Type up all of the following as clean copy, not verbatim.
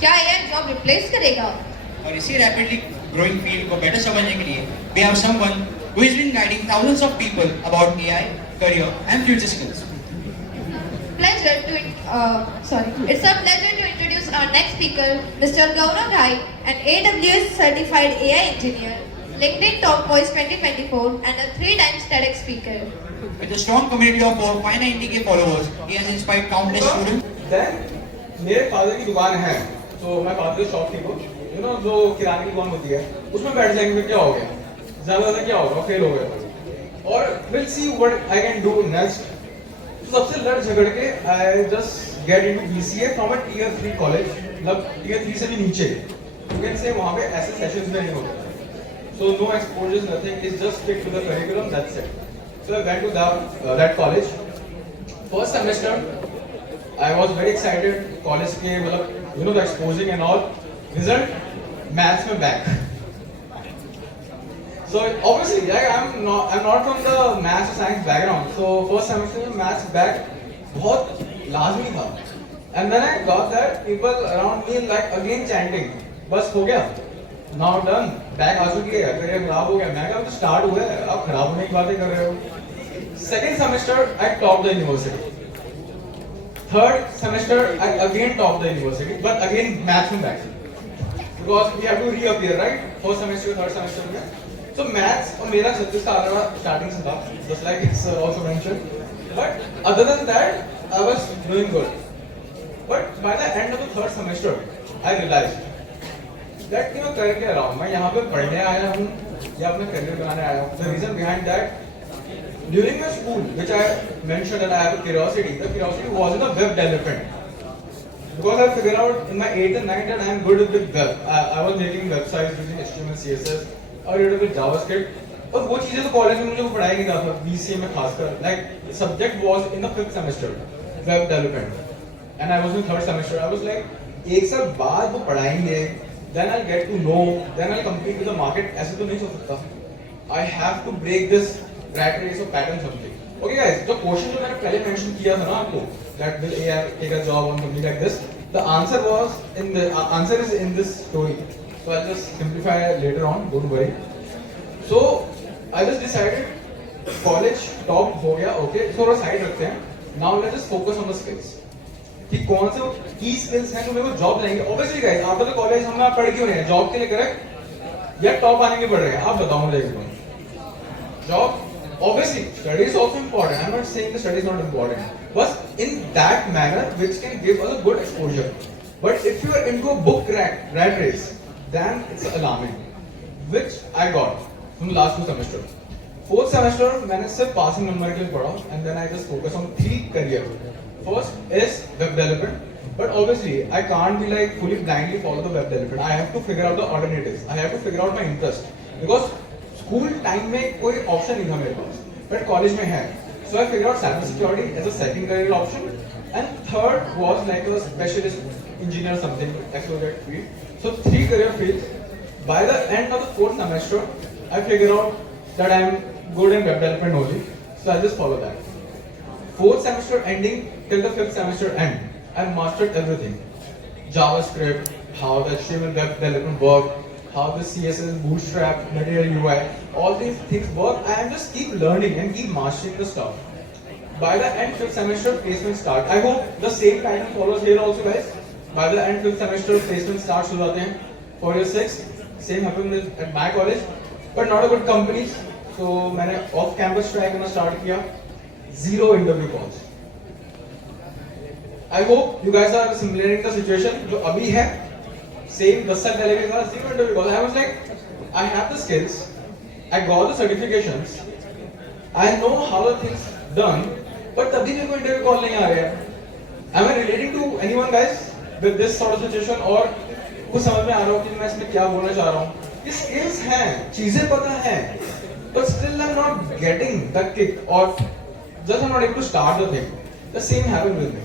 क्या AI job replace करेगा? और इसी रैपिडली ग्रोइंग फील्ड को बेटर समझने के लिए we have someone who has been guiding thousands of people about AI, career and future skills. It's a pleasure to introduce our next speaker, Mr. Gaurav Ghai, an AWS certified AI engineer, LinkedIn Top Voice 2024, and a 3-time TEDx speaker. With a strong community of over 590k followers, he has inspired countless students. Then मेरे father की दुकान है, तो मैं father shop की जो किराने की दुकान होती है, उसमें बैठ जाएंगे क्या हो गया, ज्यादा क्या होगा, फेल हो गया, और we'll see what I can do next. तो सबसे लड़ झगड़ के I just get into BCA from a tier 3 college, मतलब tier 3 से भी नीचे, you can say वहाँ पे ऐसे सेशंस में नहीं होते, so no exposures, nothing, it's just stick to the curriculum, that's it. So I went to that college. First semester I was very excited. College के मतलब the exposing and all. Result maths में back. So obviously I'm not from the maths or science background. So first semester में maths back बहुत लाजमी था. And then I got that people around me like again chanting. बस हो गया. Now done. Back आ चुकी है. करियर खराब हो गया. मैं कहा तो start हुआ है. आप खराब होने की बातें कर रहे हो. Second semester I topped the university. Third semester, I again topped the university, but again maths में back. Because we have to reappear, right? First semester, third semester में. So maths और मेरा 36 का आना starting से था, just like it's also mentioned. But other than that, I was doing good. But by the end of the third semester, I realized that कि मैं कर क्या रहा हूँ? मैं यहाँ पे पढ़ने आया हूँ या अपना career बनाने आया हूँ. The reason behind that. During my school, which I mentioned that I have a curiosity, the curiosity was in the web development. Because I figured out in my 8th and 9th that I am good with web. I was making websites using HTML, CSS, और little bit JavaScript. और वो चीजें तो college में मुझे को पढ़ाया नहीं था, BCA में खासकर. Like subject was in the 5th semester, web development, and I was in 3rd semester. I was like एक साल बाद वो पढ़ाएंगे, then I'll get to know, then I'll compete with the market. ऐसे तो नहीं हो सकता. I have to break this rat race or pattern something. Okay guys, the question जो मैंने पहले mention किया था ना आपको, that will AI take a job on something like this, the answer was in the answer is in this story. So I'll just simplify later on, don't worry. So I just decided college top हो गया, okay, थोड़ा side रखते हैं. Now let's just focus on the skills. कि कौन से key skills हैं जो मेरे को job लाएंगे. Obviously guys, after the college हम पढ़ क्यों रहे हैं? Job के लिए correct? या top आने के पढ़ रहे हैं? आप बताओ मुझे एक बार. Job. Obviously, study is also important. I'm not saying the study is not important, but in that manner which can give us a good exposure. But if you are into a book rat race, then it's alarming, which I got from the last 2 semesters. 4th semester, मैंने सिर्फ passing number के लिए पढ़ा, and then I just focus on 3 careers. First is web development, but obviously I can't be like fully blindly follow the web development. I have to figure out the alternatives. I have to figure out my interest because school time में कोई option नहीं था मेरे पास, but college में है. So I figure out cyber security as a second career option, and third was like a specialist engineer something exploratory field. So 3 career fields. By the end of the 4th semester, I figure out that I am good in web development only, so I just follow that. 4th semester ending till the 5th semester end, I mastered everything. JavaScript, how the HTML web development work, how the CSS, Bootstrap, Material UI, all these things work. I am just keep learning and keep mastering the stuff. By the end 5th semester, placement start. I hope the same pattern follows here also, guys. By the end 5th semester, placement starts हो जाते हैं. For your 6th, same happened at my college, but not a good companies. So मैंने off campus try करना start किया. 0 interview calls. I hope you guys are simulating the situation जो अभी है. Same 10 साल पहले भी था, 0 interview call. I was like, I have the skills, I got the certifications, I know how the things done, but तभी मेरे को interview call नहीं आ रहे हैं. Am I relating to anyone guys with this sort of situation? और कुछ समझ में आ रहा हो कि मैं इसमें क्या बोलना चाह रहा हूँ? ये skills हैं, चीजें पता हैं, but still I'm not getting the kick or just I'm not able to start the thing. The same happened with me.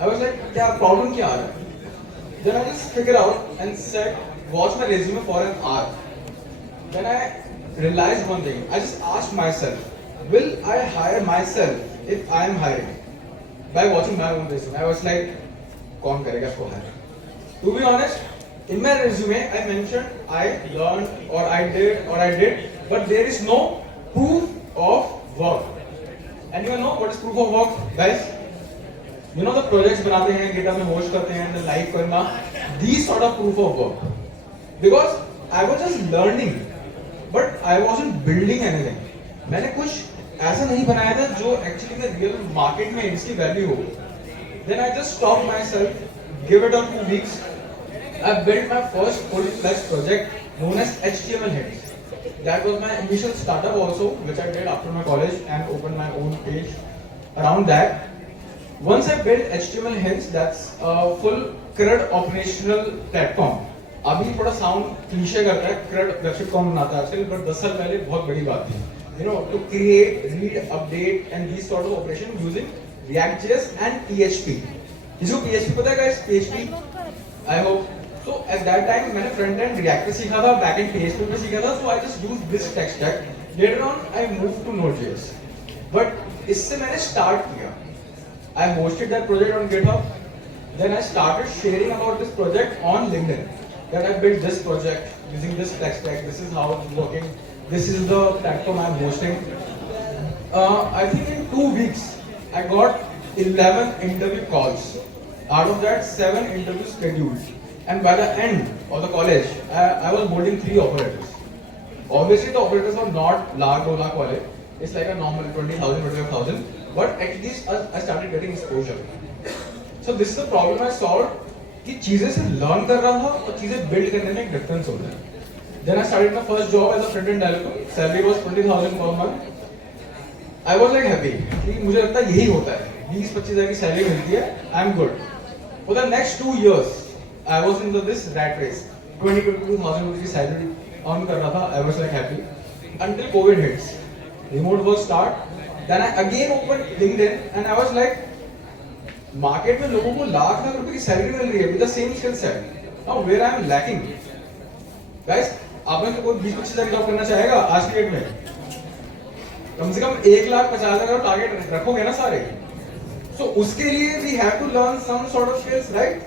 I was like, क्या problem क्या आ रहा है? Then I just figured out and said, watch my resume for an hour. Then I realized one thing. I just asked myself, will I hire myself if I am hiring? By watching my own resume, I was like, कौन करेगा इसको hire? To be honest, in my resume, I mentioned I learned or I did, but there is no proof of work. Anyone know what is proof of work, guys? You know the projects बनाते हैं, GitHub में host करते हैं, then live करना. These sort of proof of work. Because I was just learning, but I wasn't building anything. मैंने कुछ ऐसा नहीं बनाया था जो actually में real market में इसकी value हो. Then I just stopped myself, give it on 2 weeks. I built my first full-fledged project known as HTML Hints. That was my initial startup also, which I did after my college and opened my own page around that. Once I built HTML Hints, that's a full CRUD operational platform. अभी थोड़ा sound cliche करता है, CRUD website कौन बनाता है आजकल, but 10 साल पहले बहुत बड़ी बात थी. You know, to create, read, update, and these sort of operation using React.js and PHP. इसको PHP पता है guys? PHP? I hope. So at that time मैंने front end React पे सीखा था, back end PHP पे सीखा था, so I just used this tech stack. Later on I moved to Node.js. But इससे मैंने start किया. I hosted that project on GitHub. Then I started sharing about this project on LinkedIn. That I built this project using this tech stack. This is how it's working. This is the platform I'm hosting. I think in 2 weeks I got 11 interview calls. Out of that, 7 interviews scheduled. And by the end of the college, I was holding 3 operators. Obviously, the operators were not lakh, 2 lakh wale. It's like a normal 20,000, 25,000. But at least I started getting exposure. So this is the problem I solved. कि चीजें से learn कर रहा था और चीजें build करने में एक difference होता है. Then I started my first job as a front-end developer. Salary was 20,000 per month. I was like happy कि मुझे लगता है यही होता है. 20-25 हज़ार की salary मिलती है. I'm good. For the next 2 years, I was in this rat race. 22,000 rupees की salary earn कर रहा था. I was like happy until COVID hits. Remote work start. Then I again opened LinkedIn and I was like, market में लोगों को लाख रुपए की salary मिल रही है with the same skill set. Now where I am lacking, guys, आप में से कोई 20-25 हज़ार जॉब करना चाहेगा आज की डेट में? कम से कम 1,50,000 का टारगेट रखोगे ना सारे? So उसके लिए we have to learn some sort of skills, right?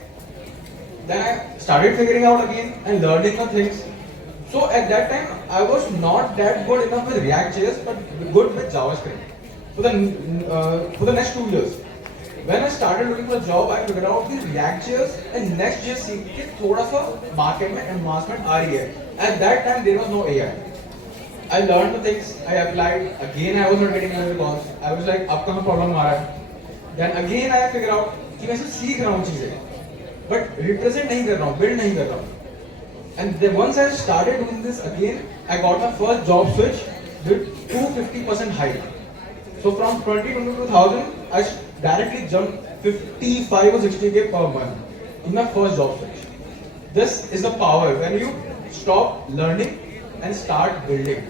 Then I started figuring out again and learning the things. So at that time, I was not that good enough with React.js, but good with JavaScript. For the next 2 years, when I started looking for a job, I figured out that React.js and Next.js सीख के थोड़ा सा market में advancement आ रही है. At that time, there was no AI. I learned the things. I applied. Again, I was not getting any calls. I was like, अब कहाँ problem आ रहा है? Then again, I figured out कि मैं सिर्फ सीख रहा हूँ चीजें. But represent नहीं कर रहा हूँ, build नहीं कर रहा हूँ. And then once I started doing this again, I got my first job switch with 250% hike. So from 20 to 2000, I directly jumped 55 or 60k per month in my first job switch. This is the power when you stop learning and start building.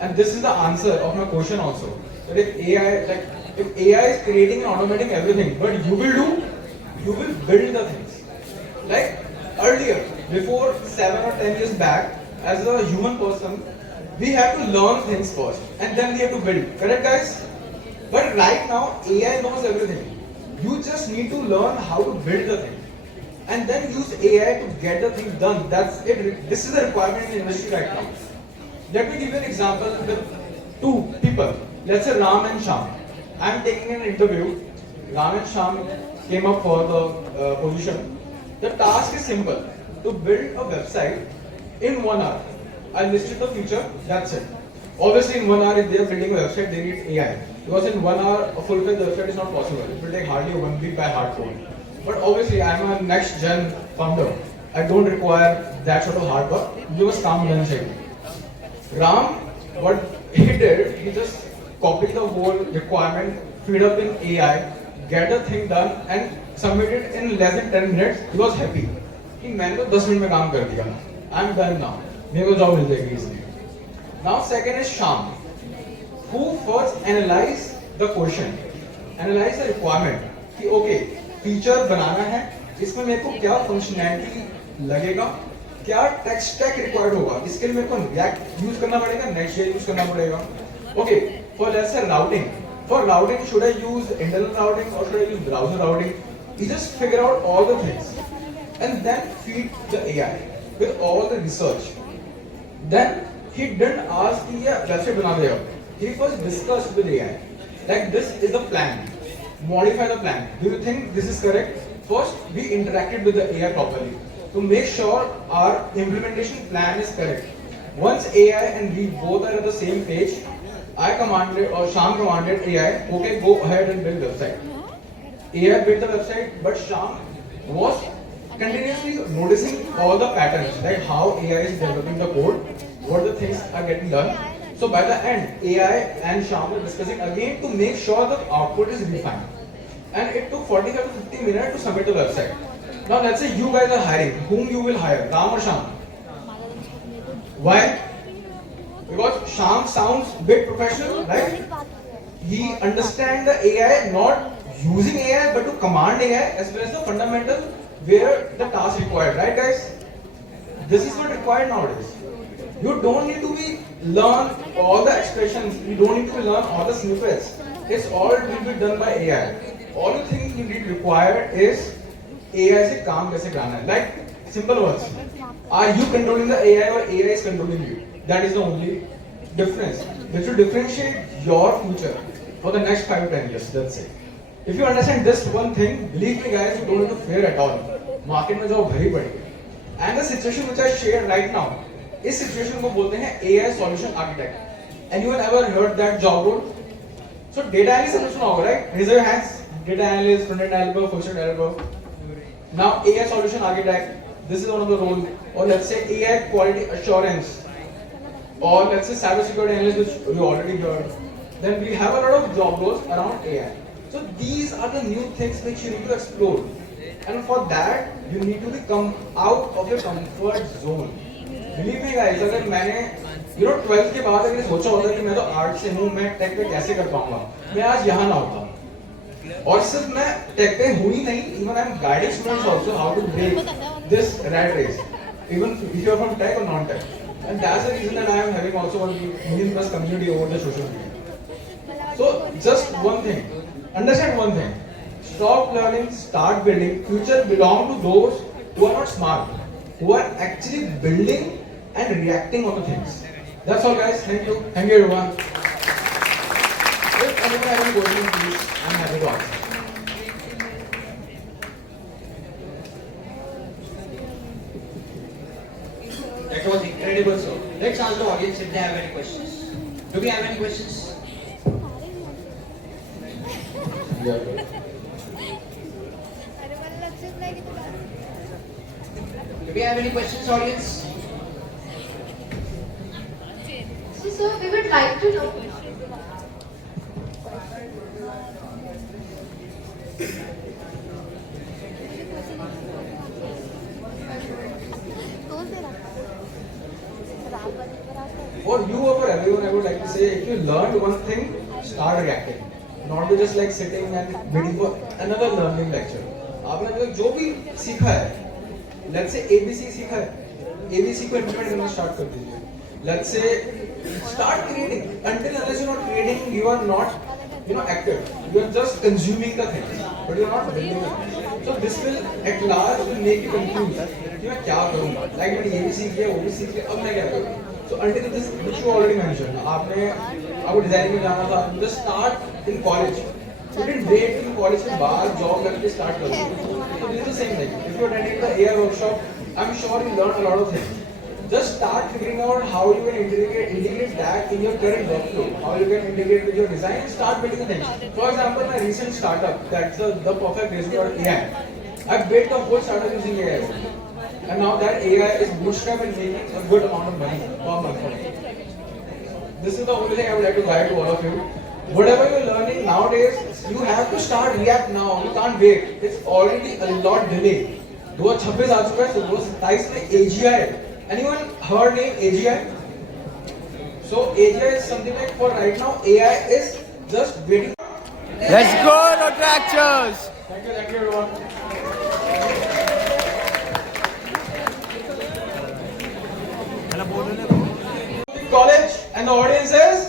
And this is the answer of my question also. That if AI is creating and automating everything, but you will build the things. Like earlier, before 7 or 10 years back, as a human person, we have to learn things first and then we have to build. Correct, guys? But right now, AI knows everything. You just need to learn how to build the thing and then use AI to get the thing done. That's it. This is the requirement in the industry right now. Let me give you an example with 2 people. Let's say Ram and Sham. I'm taking an interview. Ram and Sham came up for the position. The task is simple, to build a website in 1 hour. I listed the feature, that's it. Obviously in 1 hour, if they are building a website, they need AI. Because in 1 hour, a full-fledged website is not possible. It will take hardly 1 week by hard code. But obviously, I'm a next-gen founder. I don't require that sort of hard work. You must काम होना चाहिए. Ram, what he did, he just copied the whole requirement, feed up in AI, get the thing done, and submit it in less than 10 minutes. He was happy कि मैंने तो 10 minute में काम कर दिया. I'm done now. मेरे को job मिल जाएगी इसलिए. Now second is Sham, who first analyze the question, analyze the requirement कि okay feature बनाना है, इसमें मेरे को क्या functionality लगेगा, क्या tech stack required होगा, इसके लिए मेरे को React use करना पड़ेगा, Next.js use करना पड़ेगा. Okay, for let's say routing. For routing, should I use internal routing or should I use browser routing? You just figure out all the things. and then feed the AI with all the research. Then he didn't ask कि ये website बना देगा. He first discussed with AI. Like this is the plan. Modify the plan. Do you think this is correct? First, we interacted with the AI properly to make sure our implementation plan is correct. Once AI and we both are at the same page, I commanded or Sham commanded AI, okay, go ahead and build the website. AI built the website, but Sham was continuously noticing all the patterns, like how AI is developing the code, what the things are getting done. So by the end, AI and Sham were discussing again to make sure the output is refined. And it took 45 to 50 minutes to submit the website. Now let's say you guys are hiring. Whom you will hire, Ram or Sham? Why? Because Sham sounds bit professional, right? He understands the AI, not using AI, but to command AI as well as the fundamental where the task required, right guys? This is what required nowadays. You don't need to be learn all the expressions, you don't need to learn all the snippets. It's all will be done by AI. All you think you need required is AI से काम कैसे कराना है. Like simple words. Are you controlling the AI or AI is controlling you? That is the only difference. Which will differentiate your future for the next 5 to 10 years. That's it. If you understand this one thing, believe me guys, you don't need to fear at all. Market में job भरी पड़ी है. And the situation which I shared right now, इस situation को बोलते हैं AI solution architect. Anyone ever heard that job role? So data analyst समझ सुना होगा, right? Raise your hands. Data analyst, front-end developer, full-stack developer. Now AI solution architect. This is one of the roles. Or let's say AI quality assurance. Or let's say cybersecurity analyst, which you already heard. Then we have a lot of job roles around AI. So these are the new things which you need to explore. And for that, you need to come out of your comfort zone. Believe me guys, अगर मैंने 12th के बाद अगर सोचा होता कि मैं तो आर्ट से हूँ, मैं टेक पे कैसे कर पाऊंगा, मैं आज यहाँ ना होता. और सिर्फ मैं टेक पे हूँ ही नहीं, even I'm guiding students also how to break this rat race, even if you are from tech or non-tech. And that's the reason that I am having also 1 million plus community over the social media. So just one thing, understand one thing. Stop learning, start building. Future belong to those who are not smart, who are actually building and reacting on the things. That's all guys. Thank you. Thank you everyone. If anyone has any questions, please, I'm happy to answer. That was incredible, sir. Let's ask the audience if they have any questions. Do we have any questions? Yeah. Do we have any questions, audience? So we would like to know. For you or for everyone, I would like to say, if you learned one thing, start reacting. Not to just like sitting and waiting for another learning lecture. आपने जो भी सीखा है, let's say ABC सीखा है, ABC को implement करना start कर दीजिए. Let's say start creating. Until unless you're not creating, you are not, active. You are just consuming the things, but you are not building them. So this will at large will make you confused. कि मैं क्या करूँगा? Like मैंने ये भी सीख लिया, वो भी सीख लिया, अब मैं क्या करूँ? So until this, which you already mentioned, आपको डिजाइनिंग में जाना था, just start in college. You didn't wait till college के बाद job करके start करो. So this is the same thing. If you attended the AI workshop, I'm sure you learned a lot of things. Just start figuring out how you can integrate that in your current workflow. How you can integrate with your design and start building the things. For example, my recent startup, that's the perfect reason for AI. I built the whole startup using AI. And now that AI is bootstrapped and making a good amount of money per month for me. This is the only thing I would like to guide to all of you. Whatever you're learning nowadays, you have to start React now. You can't wait. It's already a lot delayed. 2026 आ चुका है, so 2027 में AGI. Anyone heard name AGI? So AGI is something like for right now AI is just waiting. Let's go, no tractors! Thank you everyone. College and the audience is